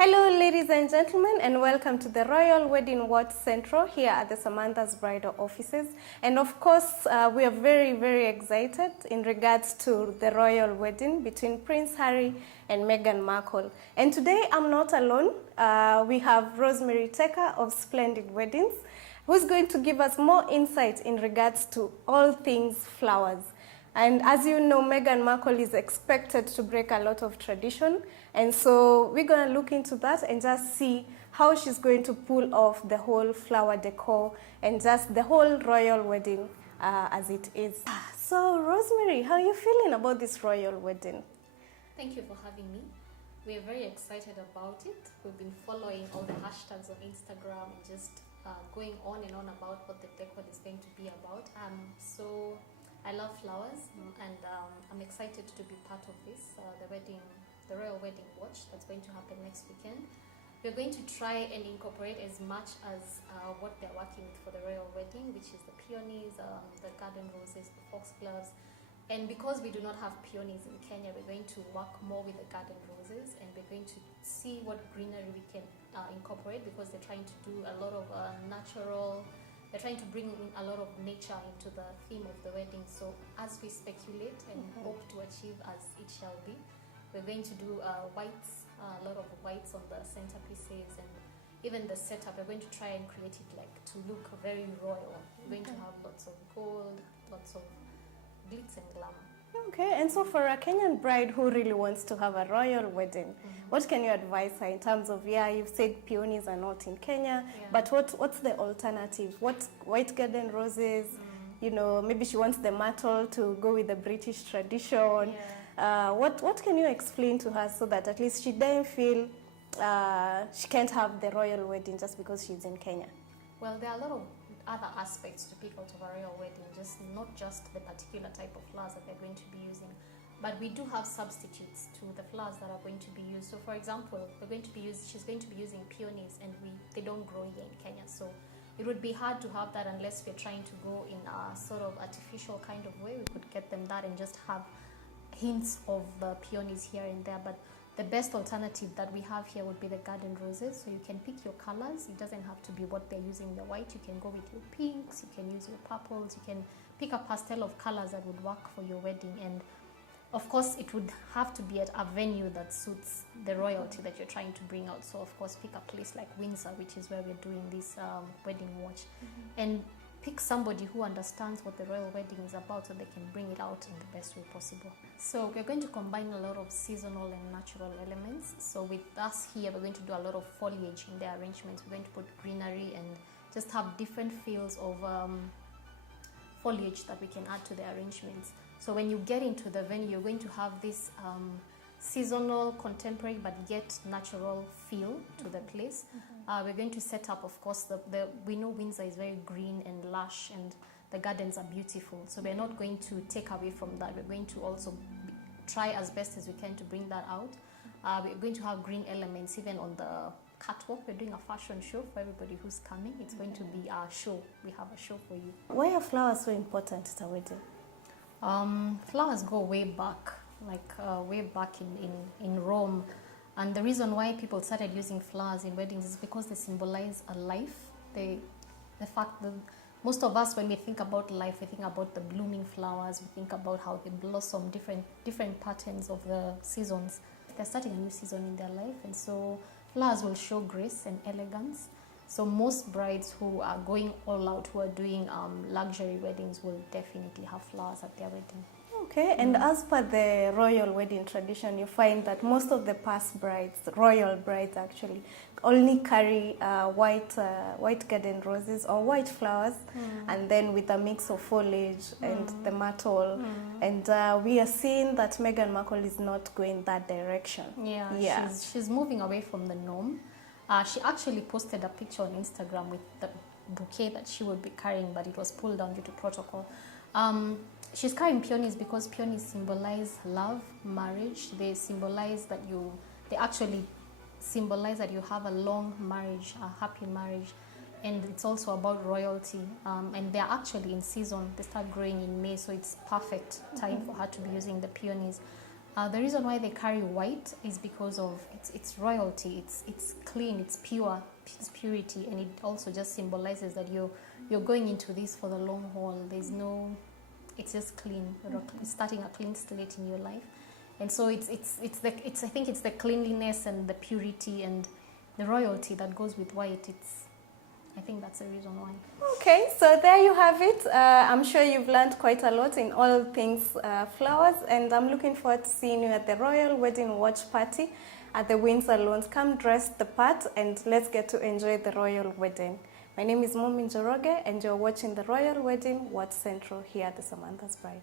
Hello ladies and gentlemen, and welcome to the Royal Wedding Watch Central here at the Samantha's Bridal offices. And of course, we are very excited in regards to the royal wedding between Prince Harry and Meghan Markle. And today I'm not alone. We have Rosemary Tekka of Splendid Weddings, who's going to give us more insight in regards to all things flowers. And as you know, Meghan Markle is expected to break a lot of tradition. And so we're going to look into that and just see how she's going to pull off the whole flower decor and just the whole royal wedding as it is. So Rosemary, how are you feeling about this royal wedding? Thank you for having me. We're very excited about it. We've been following all the hashtags on Instagram and just going on and on about what the decor is going to be about. So I love flowers, and I'm excited to be part of this, the royal wedding watch that's going to happen next weekend. We're going to try and incorporate as much as what they're working with for the royal wedding, which is the peonies, the garden roses, the foxgloves. And because we do not have peonies in Kenya, we're going to work more with the garden roses, and we're going to see what greenery we can incorporate, because they're trying to do a lot of natural. They're trying to bring in a lot of nature into the theme of the wedding. So as we speculate and hope to achieve as it shall be, we're going to do whites, a lot of whites on the centerpieces, and even the setup. We're going to try and create it like to look very royal. We're going to have lots of gold, lots of glitz and glamour. Okay, and so for a Kenyan bride who really wants to have a royal wedding, what can you advise her in terms of, you've said peonies are not in Kenya, but what's the alternative? What white garden roses, you know, maybe she wants the myrtle to go with the British tradition. What can you explain to her so that at least she doesn't feel she can't have the royal wedding just because she's in Kenya? Well, there are a lot of other aspects to pick out of a royal wedding, not just the particular type of flowers that they're going to be using, but we do have substitutes to the flowers that are going to be used. So for example, she's going to be using peonies, and they don't grow here in Kenya, so it would be hard to have that unless we're trying to go in a sort of artificial kind of way. We could get them that and just have hints of the peonies here and there, but the best alternative that we have here would be the garden roses. So you can pick your colors. It doesn't have to be what they're using, the white. You can go with your pinks, you can use your purples, you can pick a pastel of colors that would work for your wedding. And of course, it would have to be at a venue that suits the royalty that you're trying to bring out. So of course, pick a place like Windsor, which is where we're doing this wedding watch. And pick somebody who understands what the royal wedding is about, so they can bring it out in the best way possible. So we're going to combine a lot of seasonal and natural elements. So with us here, we're going to do a lot of foliage in the arrangements. We're going to put greenery and just have different fields of foliage that we can add to the arrangements. So when you get into the venue, you're going to have this seasonal, contemporary, but yet natural feel to the place. We're going to set up, of course, we know Windsor is very green and lush, and the gardens are beautiful. So we're not going to take away from that. We're going to also try as best as we can to bring that out. We're going to have green elements even on the catwalk. We're doing a fashion show for everybody who's coming. It's going to be our show. We have a show for you. Why are flowers so important at a wedding? Flowers go way back, way back in Rome. And the reason why people started using flowers in weddings is because they symbolize a life. The fact that most of us, when we think about life, we think about the blooming flowers. We think about how they blossom, different patterns of the seasons. They're starting a new season in their life, and so flowers will show grace and elegance. So most brides who are going all out, who are doing luxury weddings, will definitely have flowers at their wedding. Okay, and as per the royal wedding tradition, you find that most of the past brides, royal brides actually, only carry white garden roses or white flowers, and then with a mix of foliage and the myrtle. And we are seeing that Meghan Markle is not going that direction. She's moving away from the norm. She actually posted a picture on Instagram with the bouquet that she would be carrying, but it was pulled down due to protocol. She's carrying peonies because peonies symbolize love, marriage. They actually symbolize that you have a long marriage, a happy marriage. And it's also about royalty. And they're actually in season. They start growing in May, so it's perfect time for her to be using the peonies. The reason why they carry white is because of it's royalty. It's clean. It's pure. It's purity, and it also just symbolizes that you're going into this for the long haul. There's no, it's just clean. You're starting a clean slate in your life, and so I think it's the cleanliness and the purity and the royalty that goes with white. I think that's the reason why. Okay, so there you have it. I'm sure you've learned quite a lot in all things flowers, and I'm looking forward to seeing you at the Royal Wedding Watch Party at the Windsor Lawns. Come dress the part and let's get to enjoy the Royal Wedding. My name is Momi Njoroge and you're watching the Royal Wedding Watch Central here at the Samantha's Bridal.